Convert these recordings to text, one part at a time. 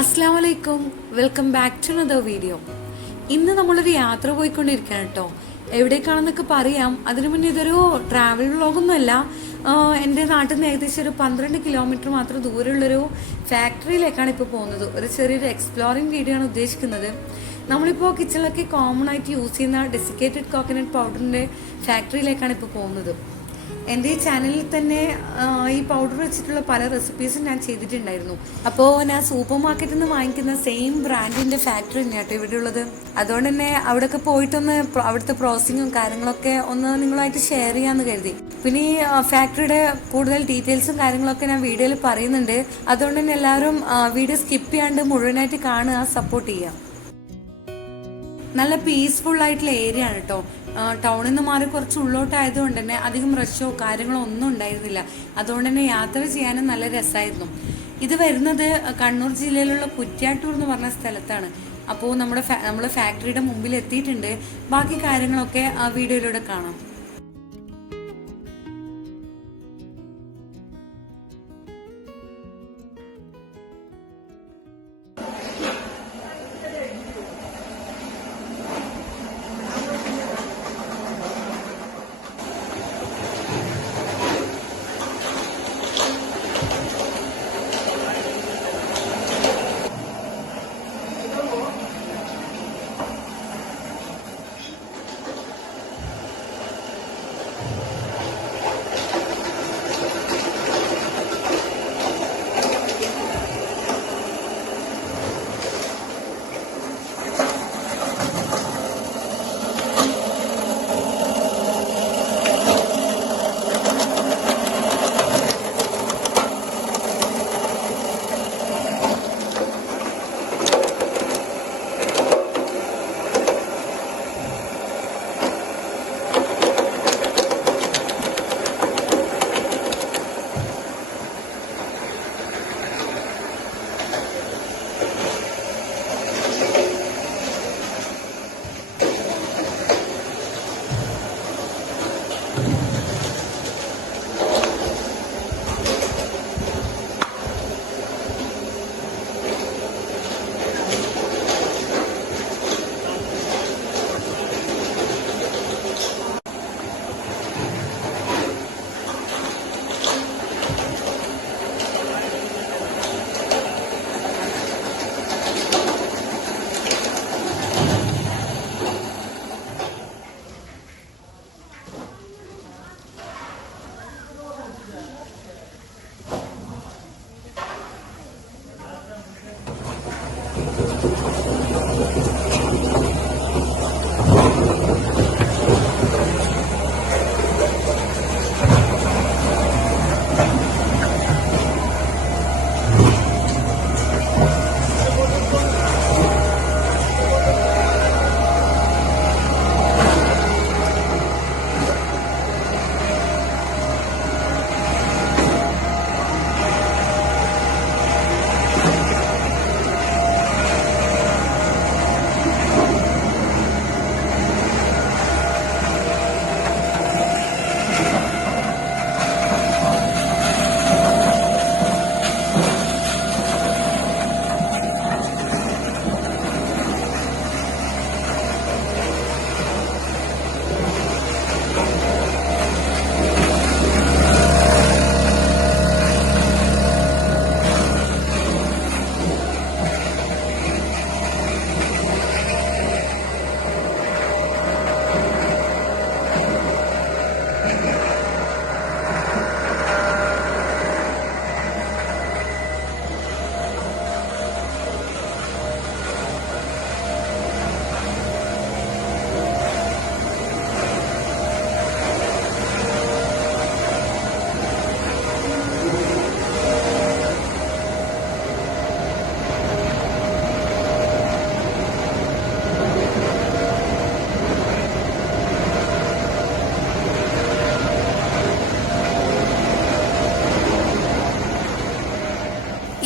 അസ്സലാമു അലൈക്കും, welcome back to another video. ഇന്ന് നമ്മളൊരു യാത്ര പോയിക്കൊണ്ടിരിക്കുകയാണ് കേട്ടോ. എവിടേക്കാണെന്നൊക്കെ പറയാം. അതിനു മുന്നേ ഇതൊരു ട്രാവൽ വ്ളോഗൊന്നുമല്ല. എൻ്റെ നാട്ടിൽ നിന്ന് ഏകദേശം ഒരു 12 കിലോമീറ്റർ മാത്രം ദൂരമുള്ളൊരു ഫാക്ടറിയിലേക്കാണ് ഇപ്പോൾ പോകുന്നത്. ഒരു ചെറിയൊരു എക്സ്പ്ലോറിങ് വീഡിയോ ആണ് ഉദ്ദേശിക്കുന്നത്. നമ്മളിപ്പോൾ കിച്ചണിലൊക്കെ കോമൺ ആയിട്ട് യൂസ് ചെയ്യുന്ന ഡെസിക്കേറ്റഡ് കോക്കനട്ട് പൗഡറിൻ്റെ ഫാക്ടറിയിലേക്കാണ് ഇപ്പോൾ പോകുന്നത്. എൻ്റെ ഈ ചാനലിൽ തന്നെ ഈ പൗഡർ വെച്ചിട്ടുള്ള പല റെസിപ്പീസും ഞാൻ ചെയ്തിട്ടുണ്ടായിരുന്നു. അപ്പോൾ ഞാൻ സൂപ്പർ മാർക്കറ്റിൽ നിന്ന് വാങ്ങിക്കുന്ന സെയിം ബ്രാൻഡിൻ്റെ ഫാക്ടറി തന്നെയാണ് കേട്ടോ ഇവിടെ ഉള്ളത്. അതുകൊണ്ട് തന്നെ അവിടെയൊക്കെ പോയിട്ടൊന്ന് അവിടുത്തെ പ്രോസസ്സിങ്ങും കാര്യങ്ങളൊക്കെ ഒന്ന് നിങ്ങളുമായിട്ട് ഷെയർ ചെയ്യാമെന്ന് കരുതി. പിന്നെ ഈ ഫാക്ടറിയുടെ കൂടുതൽ ഡീറ്റെയിൽസും കാര്യങ്ങളൊക്കെ ഞാൻ വീഡിയോയിൽ പറയുന്നുണ്ട്. അതുകൊണ്ട് തന്നെ എല്ലാവരും വീഡിയോ സ്കിപ്പ് ചെയ്യാണ്ട് മുഴുവനായിട്ട് കാണുക, സപ്പോർട്ട് ചെയ്യുക. നല്ല പീസ്ഫുൾ ആയിട്ടുള്ള ഏരിയ ആണ് കേട്ടോ. ടൗണിൽ നിന്ന് മാറി കുറച്ച് ഉള്ളോട്ടായതുകൊണ്ട് തന്നെ അധികം റഷോ കാര്യങ്ങളോ ഒന്നും ഉണ്ടായിരുന്നില്ല. അതുകൊണ്ട് തന്നെ യാത്ര ചെയ്യാനും നല്ല രസമായിരുന്നു. ഇത് വരുന്നത് കണ്ണൂർ ജില്ലയിലുള്ള കുറ്റ്യാട്ടൂർ എന്ന് പറഞ്ഞ സ്ഥലത്താണ്. അപ്പോൾ നമ്മൾ ഫാക്ടറിയുടെ മുമ്പിൽ എത്തിയിട്ടുണ്ട്. ബാക്കി കാര്യങ്ങളൊക്കെ ആ വീഡിയോയിലൂടെ കാണാം.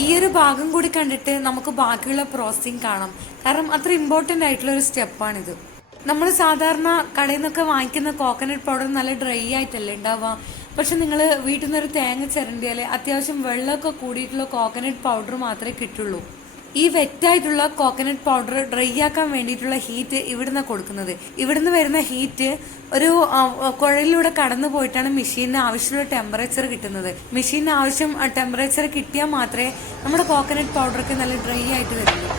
ഈ ഒരു ഭാഗം കൂടി കണ്ടിട്ട് നമുക്ക് ബാക്കിയുള്ള പ്രോസസ്സിങ് കാണാം. കാരണം അത്ര ഇമ്പോർട്ടൻ്റ് ആയിട്ടുള്ള ഒരു സ്റ്റെപ്പാണിത്. നമ്മൾ സാധാരണ കടയിൽ നിന്നൊക്കെ വാങ്ങിക്കുന്ന കോക്കനട്ട് പൗഡർ നല്ല ഡ്രൈ ആയിട്ടല്ലേ ഉണ്ടാവുക. പക്ഷെ നിങ്ങൾ വീട്ടിൽ നിന്നൊരു തേങ്ങ ചിരണ്ടിയാൽ അത്യാവശ്യം വെള്ളമൊക്കെ കൂടിയിട്ടുള്ള കോക്കനട്ട് പൗഡർ മാത്രമേ കിട്ടുള്ളൂ. ഈ വെറ്റായിട്ടുള്ള കോക്കനട്ട് പൗഡർ ഡ്രൈ ആക്കാൻ വേണ്ടിയിട്ടുള്ള ഹീറ്റ് ഇവിടുന്ന് കൊടുക്കുന്നത്. ഇവിടുന്ന് വരുന്ന ഹീറ്റ് ഒരു കുഴലിലൂടെ കടന്നു പോയിട്ടാണ് മെഷീനിന് ആവശ്യമുള്ള ടെമ്പറേച്ചർ കിട്ടുന്നത്. മെഷീനിന് ആവശ്യം ടെമ്പറേച്ചർ കിട്ടിയാൽ മാത്രമേ നമ്മുടെ കോക്കനട്ട് പൗഡർക്ക് നല്ല ഡ്രൈ ആയിട്ട് വരുള്ളൂ.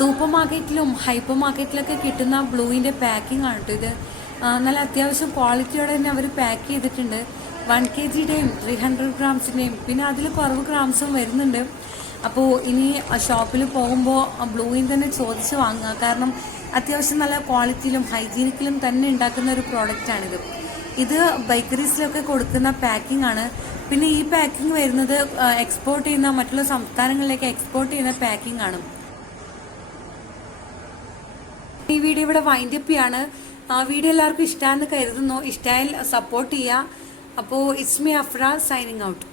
സൂപ്പർ മാർക്കറ്റിലും ഹൈപ്പർ മാർക്കറ്റിലൊക്കെ കിട്ടുന്ന ബ്ലൂവിൻ്റെ പാക്കിംഗ് ആണ് കേട്ടോ ഇത്. നല്ല അത്യാവശ്യം ക്വാളിറ്റിയോടെ തന്നെ അവർ പാക്ക് ചെയ്തിട്ടുണ്ട്. 1 kgയുടെയും 300 ഗ്രാംസിൻ്റെയും പിന്നെ അതിൽ കുറവ് ഗ്രാംസും വരുന്നുണ്ട്. അപ്പോൾ ഇനി ഷോപ്പിൽ പോകുമ്പോൾ ബ്ലൂവിൻ തന്നെ ചോദിച്ച് വാങ്ങുക. കാരണം അത്യാവശ്യം നല്ല ക്വാളിറ്റിയിലും ഹൈജീനിക്കിലും തന്നെ ഉണ്ടാക്കുന്ന ഒരു പ്രോഡക്റ്റാണിത്. ഇത് ബേക്കറീസിലൊക്കെ കൊടുക്കുന്ന പാക്കിംഗ് ആണ്. പിന്നെ ഈ പാക്കിംഗ് വരുന്നത് എക്സ്പോർട്ട് ചെയ്യുന്ന മറ്റുള്ള സംസ്ഥാനങ്ങളിലേക്ക് എക്സ്പോർട്ട് ചെയ്യുന്ന പാക്കിംഗ് ആണ്. ഈ വീഡിയോ ഇവിടെ വൈൻഡ് അപ്പ് ചെയ്യാണ്. വീഡിയോ എല്ലാവർക്കും ഇഷ്ടമാണെന്ന് കരുതുന്നു. ഇഷ്ടമായാൽ സപ്പോർട്ട് ചെയ്യുക. അപ്പോൾ it's me AHPRA signing out.